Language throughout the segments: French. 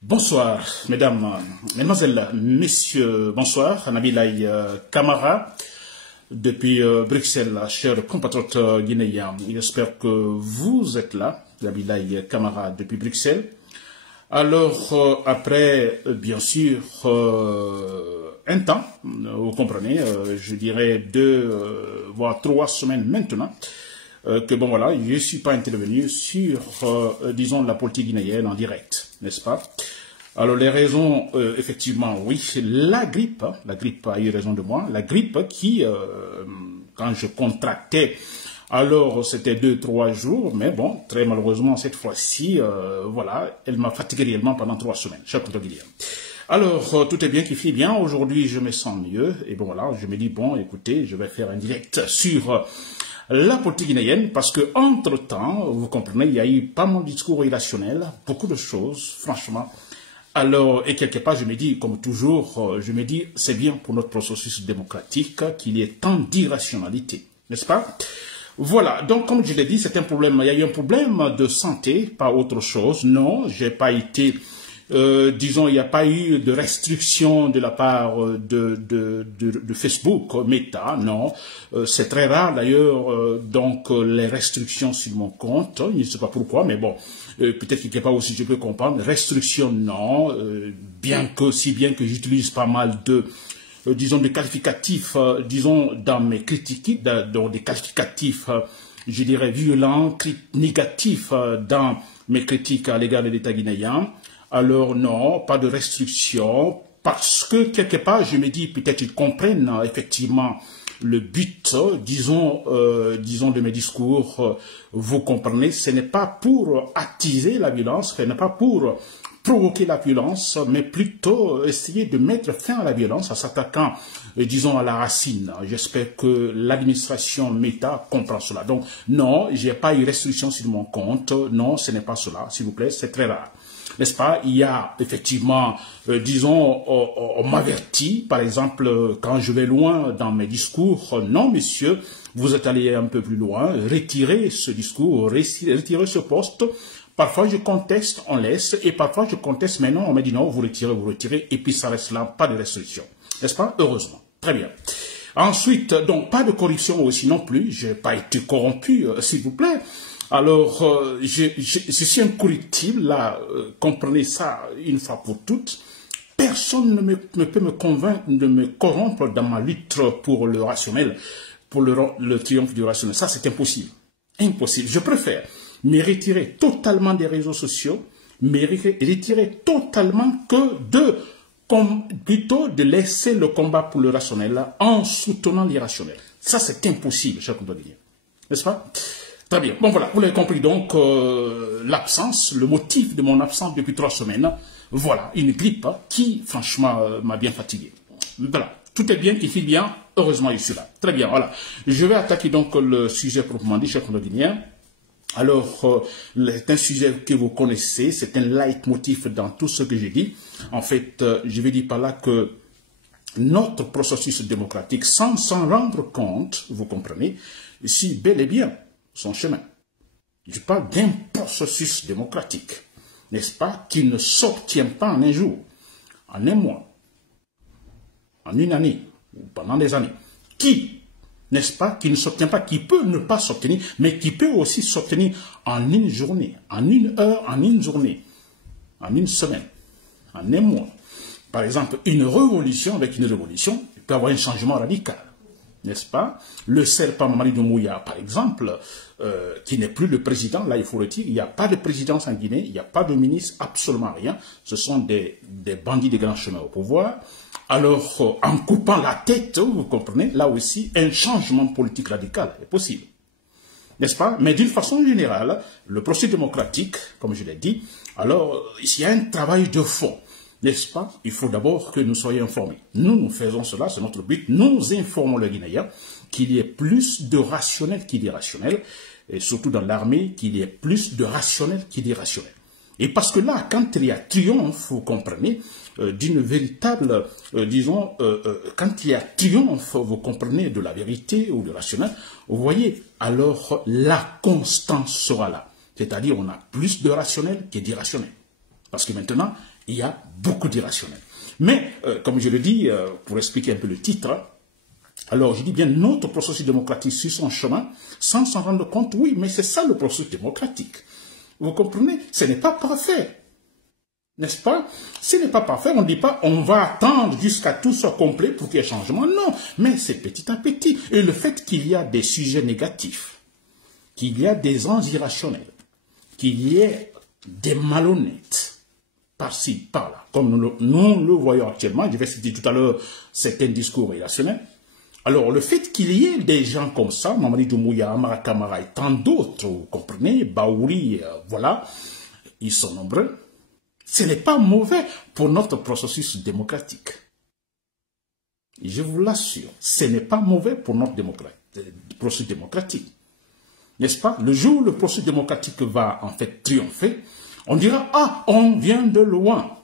Bonsoir, mesdames, mesdemoiselles, messieurs, bonsoir, Nabilaï Camara, depuis Bruxelles, chers compatriotes guinéens. J'espère que vous êtes là, Nabilaï Camara, depuis Bruxelles. Alors, après, bien sûr, un temps, vous comprenez, je dirais 2 voire 3 semaines maintenant, que bon voilà, je ne suis pas intervenu sur, disons, la politique guinéenne en direct, n'est-ce pas? Alors les raisons, effectivement, oui, la grippe a eu raison de moi, la grippe qui, quand je contractais, alors c'était 2-3 jours, mais bon, très malheureusement cette fois-ci, voilà, elle m'a fatigué réellement pendant 3 semaines, cher contre Guillaume. Alors, tout est bien qui finit bien, aujourd'hui je me sens mieux, et bon voilà, je me dis, bon, écoutez, je vais faire un direct sur la politique guinéenne, parce que entre-temps, vous comprenez, il y a eu pas mal de discours irrationnels, beaucoup de choses, franchement. Alors, et quelque part, je me dis, comme toujours, je me dis, c'est bien pour notre processus démocratique qu'il y ait tant d'irrationalité, n'est-ce pas? Voilà, donc comme je l'ai dit, c'est un problème, il y a eu un problème de santé, pas autre chose. Non, j'ai pas été, disons, il n'y a pas eu de restriction de la part de Facebook, Meta, non. C'est très rare d'ailleurs, donc les restrictions sur mon compte, je ne sais pas pourquoi, mais bon, peut-être qu'il n'y a pas aussi, je peux comprendre, restrictions non, si bien que j'utilise pas mal de disons des qualificatifs, disons dans mes critiques, dans des qualificatifs, je dirais violents, négatifs dans mes critiques à l'égard de l'État guinéen. Alors non, pas de restrictions, parce que quelque part je me dis peut-être ils comprennent effectivement le but, disons de mes discours, vous comprenez, ce n'est pas pour attiser la violence, ce n'est pas pour provoquer la violence, mais plutôt essayer de mettre fin à la violence en s'attaquant, disons, à la racine. J'espère que l'administration Meta comprend cela. Donc, non, j'ai pas eu restriction sur mon compte. Non, ce n'est pas cela, s'il vous plaît, c'est très rare. N'est-ce pas? Il y a effectivement, disons, on m'avertit, par exemple, quand je vais loin dans mes discours, non, monsieur, vous êtes allé un peu plus loin, retirez ce discours, retirez ce poste. Parfois, je conteste, on laisse, et parfois, je conteste, mais non, on me dit non, vous retirez, et puis ça reste là, pas de restriction. N'est-ce pas? Heureusement. Très bien. Ensuite, donc, pas de corruption aussi non plus, j'ai pas été corrompu, s'il vous plaît. Alors, je suis incorruptible, là, comprenez ça une fois pour toutes. Personne ne peut me convaincre de me corrompre dans ma lutte pour le rationnel, pour le triomphe du rationnel. Ça, c'est impossible. Impossible. Je préfère me retirer totalement des réseaux sociaux, me retirer totalement plutôt de laisser le combat pour le rationnel en soutenant l'irrationnel. Ça, c'est impossible, cher compatriotes. N'est-ce pas? Très bien. Bon, voilà, vous l'avez compris donc, l'absence, le motif de mon absence depuis 3 semaines, voilà, une grippe qui, franchement, m'a bien fatigué. Voilà, tout est bien, qui file bien, heureusement, je suis là. Très bien, voilà. Je vais attaquer donc le sujet proprement dit, cher compatriotes. Alors, c'est un sujet que vous connaissez, c'est un leitmotiv dans tout ce que j'ai dit. En fait, je vais dire par là que notre processus démocratique, sans s'en rendre compte, vous comprenez, suit bel et bien son chemin. Je parle d'un processus démocratique, n'est-ce pas, qui ne s'obtient pas en un jour, en un mois, en une année, ou pendant des années, n'est-ce pas, qui ne s'obtient pas, qui peut ne pas s'obtenir, mais qui peut aussi s'obtenir en une journée, en une heure, en une journée, en une semaine, en un mois. Par exemple, une révolution, avec une révolution, il peut y avoir un changement radical, n'est-ce pas? Le serpent Mamadi Doumbouya, par exemple, qui n'est plus le président, là il faut le dire, il n'y a pas de présidence en Guinée, il n'y a pas de ministre, absolument rien. Ce sont des bandits des grands chemins au pouvoir. Alors, en coupant la tête, vous comprenez, là aussi, un changement politique radical est possible. N'est-ce pas? Mais d'une façon générale, le processus démocratique, comme je l'ai dit, alors, il y a un travail de fond. N'est-ce pas? Il faut d'abord que nous soyons informés. Nous faisons cela, c'est notre but. Nous informons les Guinéens qu'il y ait plus de rationnel qu'il d'irrationnel, et surtout dans l'armée, qu'il y ait plus de rationnel qu'il d'irrationnel. Et parce que là, quand il y a triomphe, vous comprenez, d'une véritable, disons, quand il y a triomphe, vous comprenez, de la vérité ou du rationnel, vous voyez, alors la constance sera là. C'est-à-dire, on a plus de rationnel que d'irrationnel. Parce que maintenant, il y a beaucoup d'irrationnels. Mais, comme je le dis, pour expliquer un peu le titre, alors je dis bien notre processus démocratique sur son chemin, sans s'en rendre compte, oui, mais c'est ça le processus démocratique. Vous comprenez? Ce n'est pas parfait. N'est-ce pas? Ce n'est pas parfait, on ne dit pas on va attendre jusqu'à tout soit complet pour qu'il y ait changement. Non, mais c'est petit à petit. Et le fait qu'il y a des sujets négatifs, qu'il y a des gens irrationnels, qu'il y ait des malhonnêtes, par-ci, par-là, comme nous le voyons actuellement, je vais citer tout à l'heure certains discours irrationnels. Alors, le fait qu'il y ait des gens comme ça, Mamadi Doumbouya, Amara Kamara et tant d'autres, vous comprenez, Baouri, voilà, ils sont nombreux. Ce n'est pas mauvais pour notre processus démocratique. Je vous l'assure, ce n'est pas mauvais pour notre processus démocratique. N'est-ce pas? Le jour où le processus démocratique va en fait triompher, on dira, ah, on vient de loin.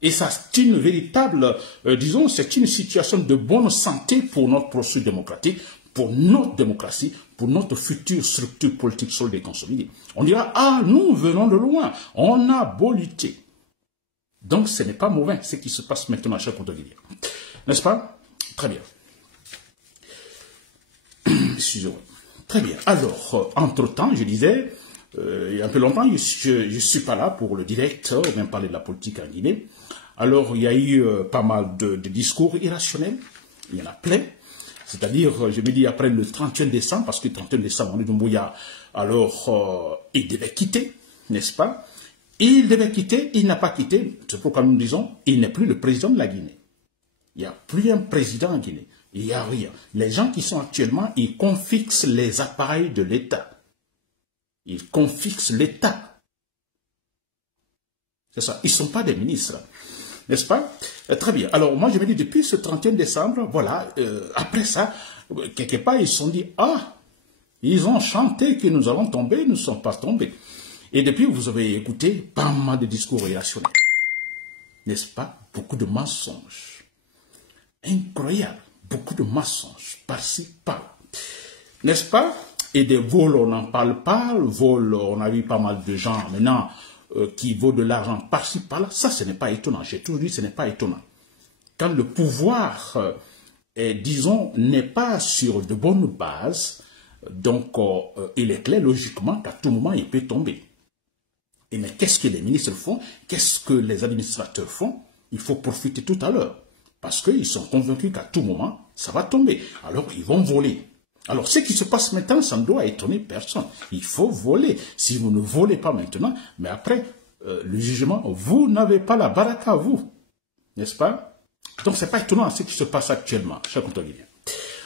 Et ça, c'est une véritable, disons, c'est une situation de bonne santé pour notre processus démocratique, pour notre démocratie, pour notre future structure politique solide et consolidée. On dira, ah, nous venons de loin, on a beau lutter. Donc, ce n'est pas mauvais, ce qui se passe maintenant à chaque fois de dire. N'est-ce pas? Très bien. Excusez-moi. Très bien. Alors, entre-temps, je disais, il y a un peu longtemps, je ne suis pas là pour le direct, ou même parler de la politique en Guinée. Alors, il y a eu pas mal de discours irrationnels. Il y en a plein. C'est-à-dire, je me dis, après le 31 décembre, parce que le 31 décembre, Mamadi Doumbouya, alors, il devait quitter, n'est-ce pas? Il devait quitter, il n'a pas quitté. C'est pourquoi nous disons, il n'est plus le président de la Guinée. Il n'y a plus un président en Guinée. Il n'y a rien. Les gens qui sont actuellement, ils confixent les appareils de l'État. Ils confixent l'État. C'est ça. Ils ne sont pas des ministres. N'est-ce pas? Très bien. Alors, moi, je me dis, depuis ce 31 décembre, voilà, après ça, quelque part, ils se sont dit, ah, ils ont chanté que nous allons tomber, nous ne sommes pas tombés. Et depuis, vous avez écouté pas mal de discours irrationnels. N'est-ce pas? Beaucoup de mensonges. Incroyable. Beaucoup de mensonges. Par-ci, par-là. N'est-ce pas? Et des vols, on n'en parle pas. Le vol, on a vu pas mal de gens maintenant qui volent de l'argent par-ci, par-là. Ça, ce n'est pas étonnant. J'ai toujours dit, ce n'est pas étonnant. Quand le pouvoir, disons, n'est pas sur de bonnes bases, donc il est clair, logiquement, qu'à tout moment, il peut tomber. Et mais qu'est-ce que les ministres font? Qu'est-ce que les administrateurs font? Il faut profiter tout à l'heure. Parce qu'ils sont convaincus qu'à tout moment, ça va tomber. Alors, ils vont voler. Alors, ce qui se passe maintenant, ça ne doit étonner personne. Il faut voler. Si vous ne volez pas maintenant, mais après, le jugement, vous n'avez pas la baraka à vous. N'est-ce pas? Donc, ce n'est pas étonnant ce qui se passe actuellement, cher Guinéen.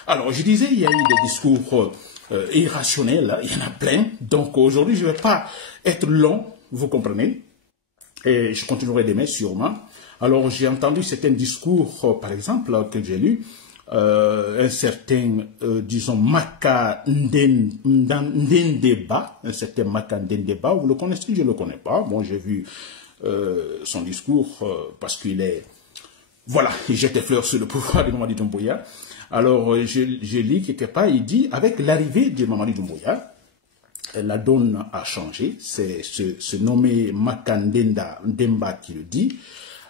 Alors, je disais, il y a eu des discours irrationnels, il y en a plein. Donc, aujourd'hui, je ne vais pas être long. Vous comprenez? Et je continuerai demain sûrement. Alors, j'ai entendu certains discours, par exemple, que j'ai lu, un certain, disons, Maka Ndendeba, un certain Maka Ndendeba, vous le connaissez, je ne le connais pas. Bon, j'ai vu son discours parce qu'il est, voilà, il jette des fleurs sur le pouvoir de Mamadi Doumbouya. Alors, je lis quelque part, il dit, avec l'arrivée de Mamadi Doumbouya, la donne a changé, c'est ce nommé Makandenda Ndemba qui le dit.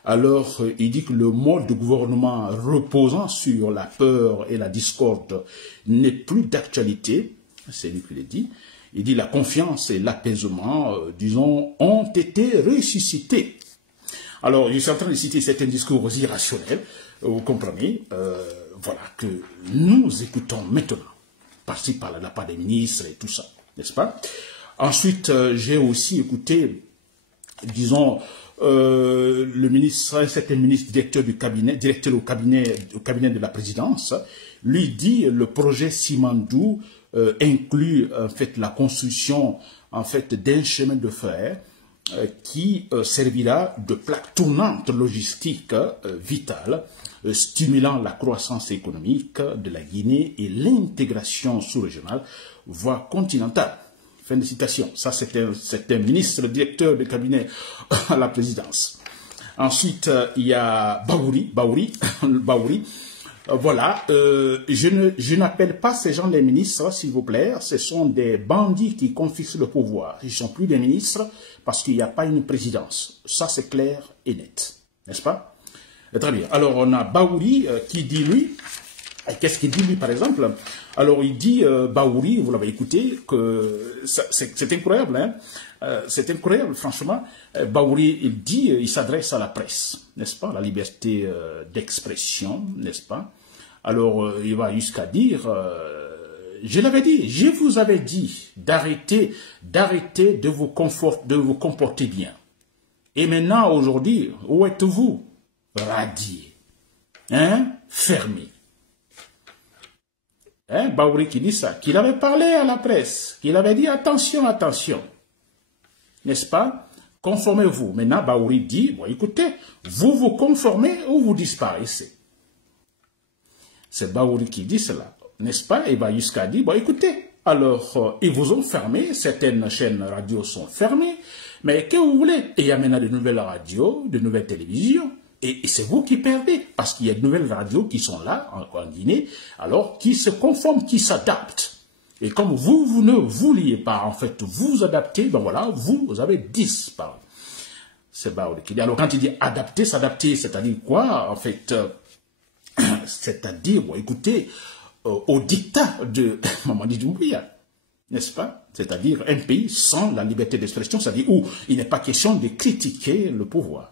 Alors, il dit que le mode de gouvernement reposant sur la peur et la discorde n'est plus d'actualité, c'est lui qui le dit. Il dit la confiance et l'apaisement, disons, ont été ressuscités. Alors, je suis en train de citer certains discours irrationnels, vous comprenez, voilà, que nous écoutons maintenant, par-ci par-là, de la part des ministres et tout ça. N'est-ce pas? Ensuite, j'ai aussi écouté, disons, le ministre, un certain ministre directeur au cabinet de la présidence, lui dit le projet Simandou inclut en fait la construction en fait d'un chemin de fer qui servira de plaque tournante logistique vitale, stimulant la croissance économique de la Guinée et l'intégration sous-régionale, voire continentale. Fin de citation. Ça, c'est un ministre directeur de cabinet à la présidence. Ensuite, il y a Baouri. Voilà, je n'appelle pas ces gens des ministres, s'il vous plaît. Ce sont des bandits qui confisquent le pouvoir. Ils ne sont plus des ministres parce qu'il n'y a pas une présidence. Ça, c'est clair et net. N'est-ce pas? Très bien. Alors, on a Baouri qui dit, lui, qu'est-ce qu'il dit, lui, par exemple? Alors, il dit, Baouri, vous l'avez écouté, que c'est incroyable, hein? C'est incroyable, franchement. Baouri, il dit, il s'adresse à la presse, n'est-ce pas? La liberté d'expression, n'est-ce pas? Alors, il va jusqu'à dire, je l'avais dit, je vous avais dit d'arrêter de vous comporter bien. Et maintenant, aujourd'hui, où êtes-vous? Radié, hein? Fermé. Hein? Baouri qui dit ça, qu'il avait parlé à la presse, qu'il avait dit attention, attention. N'est-ce pas? Conformez-vous. Maintenant, Baouri dit, bon, écoutez, vous vous conformez ou vous disparaissez. C'est Baouri qui dit cela, n'est-ce pas? Et va jusqu'à dire, bon, écoutez, alors, ils vous ont fermé, certaines chaînes radio sont fermées, mais que vous voulez? Et il y a maintenant de nouvelles radios, de nouvelles télévisions, et c'est vous qui perdez, parce qu'il y a de nouvelles radios qui sont là, en Guinée, alors, qui se conforment, qui s'adaptent. Et comme vous ne vouliez pas, en fait, vous adapter, ben voilà, vous avez disparu. C'est Baouri qui dit. Alors, quand il dit adapter, s'adapter, c'est-à-dire quoi? En fait, c'est-à-dire, bon, écoutez, au dictat de Mamadi Doumbouya, n'est-ce pas? C'est-à-dire un pays sans la liberté d'expression, c'est-à-dire où il n'est pas question de critiquer le pouvoir.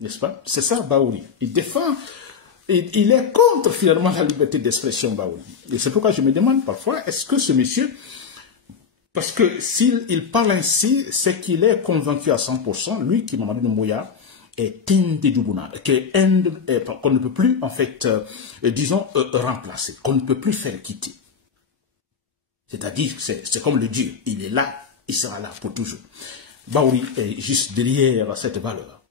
N'est-ce pas? C'est ça, Baouri. Il défend... Il est contre finalement la liberté d'expression, Baouri. Et c'est pourquoi je me demande parfois, est-ce que ce monsieur, parce que s'il parle ainsi, c'est qu'il est convaincu à 100%, lui qui, Mamadi Doumbouya, est indédoublable, qu'on ne peut plus, en fait, disons, remplacer, qu'on ne peut plus faire quitter. C'est-à-dire que c'est comme le Dieu, il est là, il sera là pour toujours. Baouri est juste derrière cette valeur,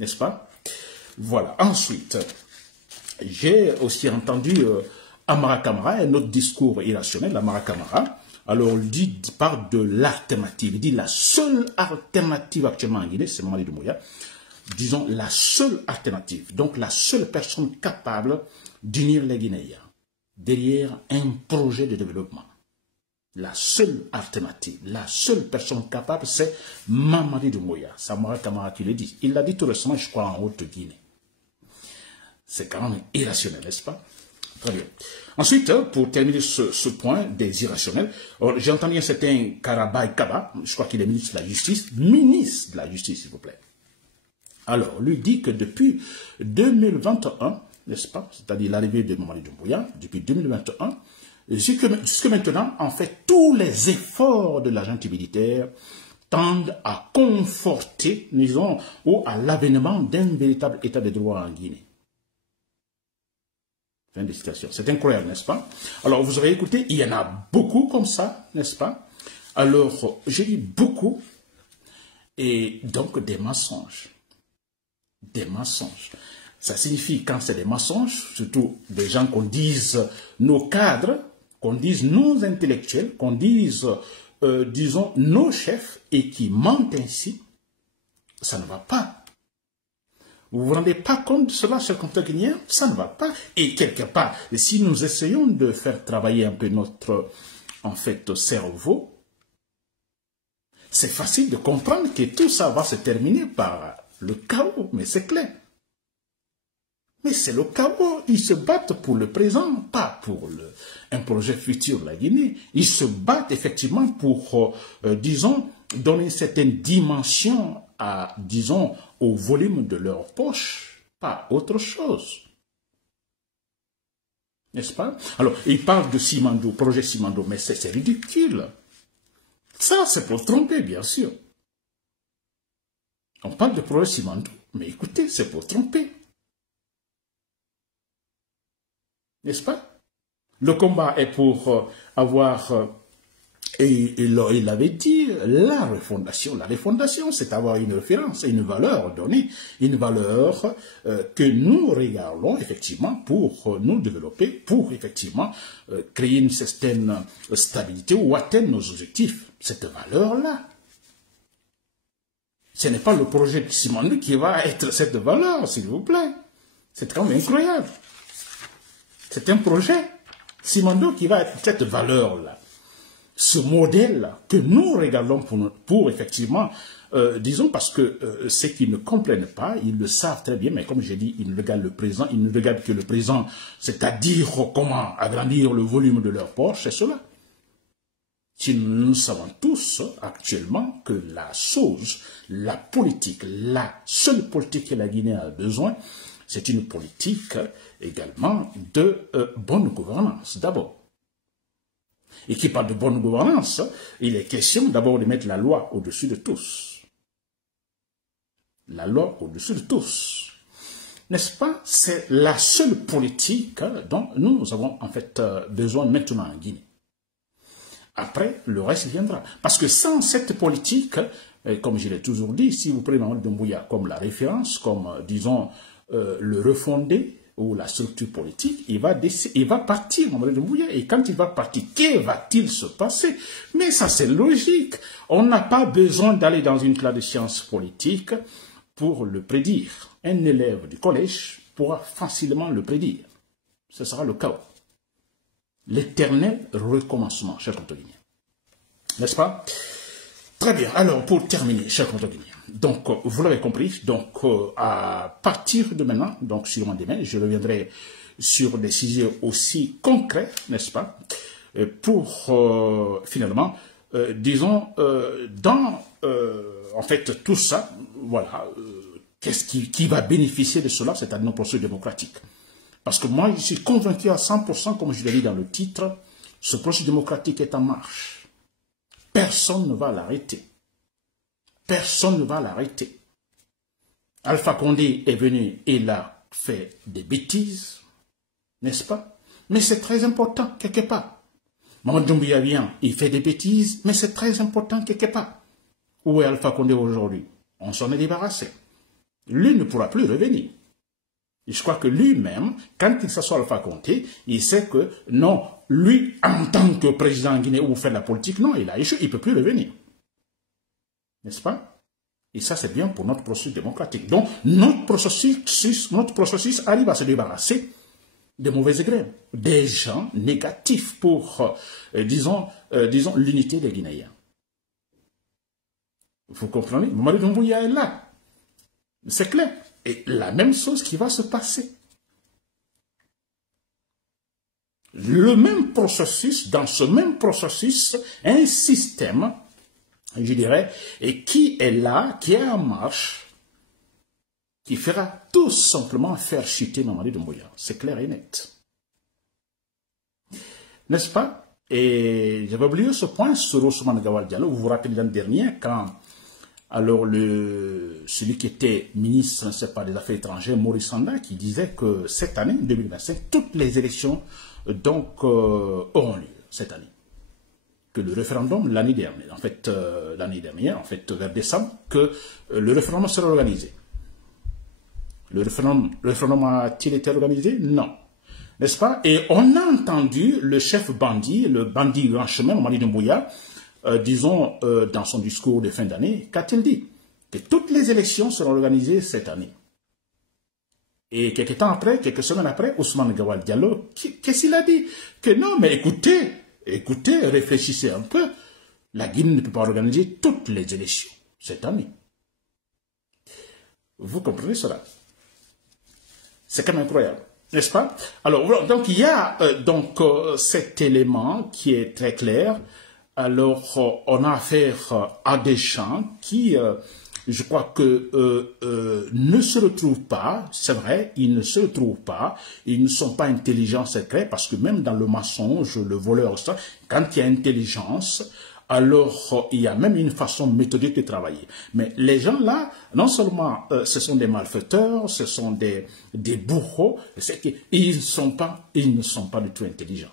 n'est-ce pas? Voilà. Ensuite, j'ai aussi entendu Amara Kamara, un autre discours irrationnel, Amara Kamara. Alors, il parle de l'alternative. Il dit la seule alternative actuellement en Guinée, c'est Mamadi Doumbouya. Disons la seule alternative. Donc, la seule personne capable d'unir les Guinéens derrière un projet de développement. La seule alternative, la seule personne capable, c'est Mamadi Doumbouya. C'est Amara Kamara qui le dit. Il l'a dit tout récemment, je crois, en Haute-Guinée. C'est quand même irrationnel, n'est-ce pas? Très bien. Ensuite, pour terminer ce point des irrationnels, j'ai entendu un certain Karabay Kaba, je crois qu'il est ministre de la Justice, s'il vous plaît. Alors, lui dit que depuis 2021, n'est-ce pas, c'est-à-dire l'arrivée de Mamadi Doumbouya, depuis 2021, jusque maintenant, en fait, tous les efforts de la junte militaire tendent à conforter, disons, ou à l'avènement d'un véritable état de droit en Guinée. Fin de citation. C'est incroyable, n'est-ce pas? Alors, vous avez écouté, il y en a beaucoup comme ça, n'est-ce pas? Alors, j'ai dit beaucoup, et donc des mensonges. Des mensonges. Ça signifie, quand c'est des mensonges, surtout des gens qu'on dise nos cadres, qu'on dise nos intellectuels, qu'on dise, disons, nos chefs, et qui mentent ainsi, ça ne va pas. Vous ne vous rendez pas compte de cela, chers compatriotes guinéens? Ça ne va pas. Et quelque part, si nous essayons de faire travailler un peu notre, en fait, cerveau, c'est facile de comprendre que tout ça va se terminer par le chaos, mais c'est clair. Mais c'est le chaos. Ils se battent pour le présent, pas pour un projet futur de la Guinée. Ils se battent effectivement pour, disons, donner une certaine dimension à, disons, au volume de leur poche, pas autre chose. N'est-ce pas? Alors, ils parlent de Simandou, projet Simandou, mais c'est ridicule. Ça, c'est pour tromper, bien sûr. On parle de projet Simandou, mais écoutez, c'est pour tromper. N'est-ce pas? Le combat est pour avoir... Et il avait dit, la refondation. La refondation, c'est avoir une référence, une valeur donnée, une valeur que nous regardons effectivement pour nous développer, pour effectivement créer une certaine stabilité ou atteindre nos objectifs. Cette valeur-là. Ce n'est pas le projet de Simandou qui va être cette valeur, s'il vous plaît. C'est quand même incroyable. C'est un projet, Simandou, qui va être cette valeur-là, ce modèle-là, que nous regardons pour effectivement, disons, parce que ceux qui ne comprennent pas, ils le savent très bien, mais comme j'ai dit, ils ne regardent le présent, ils ne regardent que le présent, c'est-à-dire comment agrandir le volume de leur poche, c'est cela. Si nous savons tous actuellement que la chose, la politique, la seule politique que la Guinée a besoin, c'est une politique également de bonne gouvernance, d'abord. Et qui parle de bonne gouvernance, il est question d'abord de mettre la loi au-dessus de tous. La loi au-dessus de tous. N'est-ce pas? C'est la seule politique dont nous avons en fait besoin maintenant en Guinée. Après, le reste viendra. Parce que sans cette politique, comme je l'ai toujours dit, si vous prenez Mamadi Doumbouya comme la référence, comme, disons, le refondé ou la structure politique, il va partir, Mamadi Doumbouya. Et quand il va partir, que va-t-il se passer? Mais ça, c'est logique. On n'a pas besoin d'aller dans une classe de sciences politiques pour le prédire. Un élève du collège pourra facilement le prédire. Ce sera le chaos. L'éternel recommencement, chers Contreguinéens. N'est-ce pas? Très bien. Alors, pour terminer, chers Contreguinéens, donc, vous l'avez compris, donc, à partir de maintenant, donc, sur mon demain, je reviendrai sur des sujets aussi concrets, n'est-ce pas, pour, finalement, disons, dans, en fait, tout ça, voilà, qu'est-ce qui va bénéficier de cela, c'est-à-dire nos processus démocratiques. Parce que moi, je suis convaincu à 100%, comme je l'ai dit dans le titre, ce processus démocratique est en marche. Personne ne va l'arrêter. Personne ne va l'arrêter. Alpha Condé est venu et il a fait des bêtises, n'est-ce pas? Mais c'est très important, quelque part. Mamadi Doumbouya vient, il fait des bêtises, mais c'est très important, quelque part. Où est Alpha Condé aujourd'hui? On s'en est débarrassé. Lui ne pourra plus revenir. Et je crois que lui-même, quand il s'assoit Alpha Condé, il sait que non, lui, en tant que président guinéen ou faire la politique, non, il a échoué, il ne peut plus revenir. N'est-ce pas? Et ça, c'est bien pour notre processus démocratique. Donc, notre processus arrive à se débarrasser de mauvaises graines, des gens négatifs pour, disons, l'unité des Guinéens. Vous comprenez? Mamadi Doumbouya est là. C'est clair. Et la même chose qui va se passer. Le même processus, dans ce même processus, un système, je dirais, et qui est là, qui est en marche, qui fera tout simplement faire chuter Mamadi Doumbouya. C'est clair et net. N'est-ce pas? Et j'avais oublié ce point sur Ousmane Gawal Diallo. Vous vous rappelez l'an dernier, quand alors celui qui était ministre, ne sais pas, des Affaires étrangères, Maurice Sanda, qui disait que cette année, 2025, toutes les élections donc auront lieu cette année. Que le référendum l'année dernière, en fait, vers décembre, que le référendum sera organisé. Le référendum a-t-il été organisé? Non. N'est-ce pas? Et on a entendu le chef bandit, le bandit grand chemin, Mamadi Doumbouya, disons, dans son discours de fin d'année, qu'a-t-il dit? Que toutes les élections seront organisées cette année. Et quelques temps après, quelques semaines après, Ousmane Gawal Diallo, qu'est-ce qu'il a dit? Que non, mais écoutez, réfléchissez un peu. La Guinée ne peut pas organiser toutes les élections cette année. Vous comprenez cela? C'est quand même incroyable, n'est-ce pas? Alors, voilà, donc il y a cet élément qui est très clair. Alors, on a affaire à des gens qui, je crois que ne se retrouvent pas, c'est vrai, ils ne se retrouvent pas, ils ne sont pas intelligents, c'est clair, parce que même dans le mensonge, le voleur, ça, quand il y a intelligence, alors il y a même une façon méthodique de travailler. Mais les gens là, non seulement ce sont des malfaiteurs, ce sont des bourreaux, c'est qu'ils ne sont pas du tout intelligents.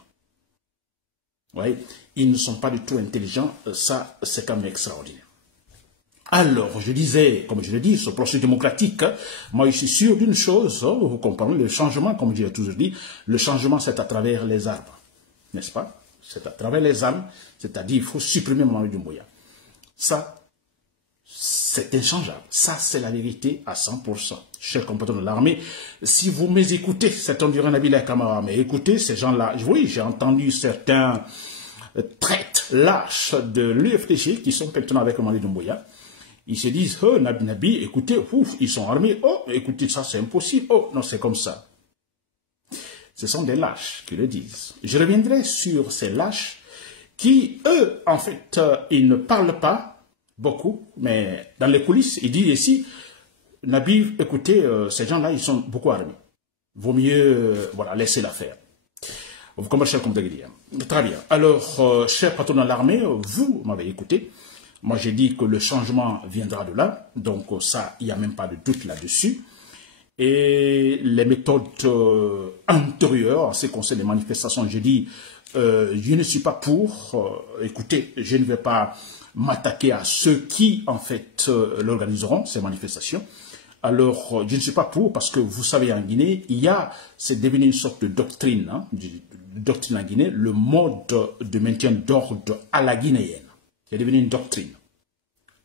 Oui, ils ne sont pas du tout intelligents, ça c'est quand même extraordinaire. Alors, je disais, comme je l'ai dit, ce processus démocratique, moi je suis sûr d'une chose, vous comprenez, le changement, comme je l'ai toujours dit, le changement c'est à travers les armes, n'est-ce pas? C'est à travers les armes, c'est-à-dire il faut supprimer Mamadi Doumbouya. Ça, c'est inchangeable. Ça, c'est la vérité à 100%. Chers compatriotes de l'armée, si vous m'écoutez, c'est Onduré Nabilaï Kamara, mais écoutez, ces gens-là, oui, j'ai entendu certains traites lâches de l'UFDG qui sont maintenant avec Mamadi Doumbouya. Ils se disent, oh, Nabi, écoutez, ouf, ils sont armés, oh, écoutez, ça c'est impossible, oh, non, c'est comme ça. Ce sont des lâches qui le disent. Je reviendrai sur ces lâches qui, eux, en fait, ils ne parlent pas beaucoup, mais dans les coulisses, ils disent ici, Nabi, écoutez, ces gens-là, ils sont beaucoup armés. Vaut mieux, voilà, laisser l'affaire. Vous comprenez, cher compatriotes. Très bien. Alors, cher patron de l'armée, vous m'avez écouté. Moi, j'ai dit que le changement viendra de là. Donc, ça, il n'y a même pas de doute là-dessus. Et les méthodes antérieures, en ce qui concerne les manifestations, j'ai dit, je ne suis pas pour. Écoutez, je ne vais pas m'attaquer à ceux qui, en fait, l'organiseront, ces manifestations. Alors, je ne suis pas pour parce que vous savez, en Guinée, c'est devenu une sorte de doctrine, hein, doctrine en Guinée, le mode de maintien d'ordre à la guinéenne. C'est devenu une doctrine.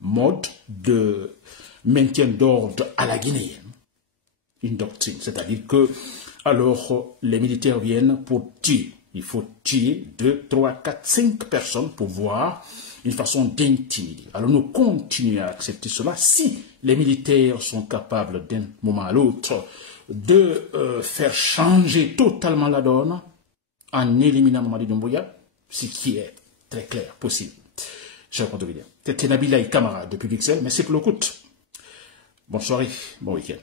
Mode de maintien d'ordre à la guinéenne. Une doctrine. C'est-à-dire que, alors, les militaires viennent pour tuer. Il faut tuer 2, 3, 4, 5 personnes pour voir une façon d'intimider. Alors, nous continuons à accepter cela si les militaires sont capables d'un moment à l'autre de faire changer totalement la donne en éliminant Mamadi Doumbouya, ce qui est très clair, possible. Chers compatriotes, c'était Nabilaï Kamara depuis Bruxelles. Merci pour l'écoute. Bonne soirée, bon week-end.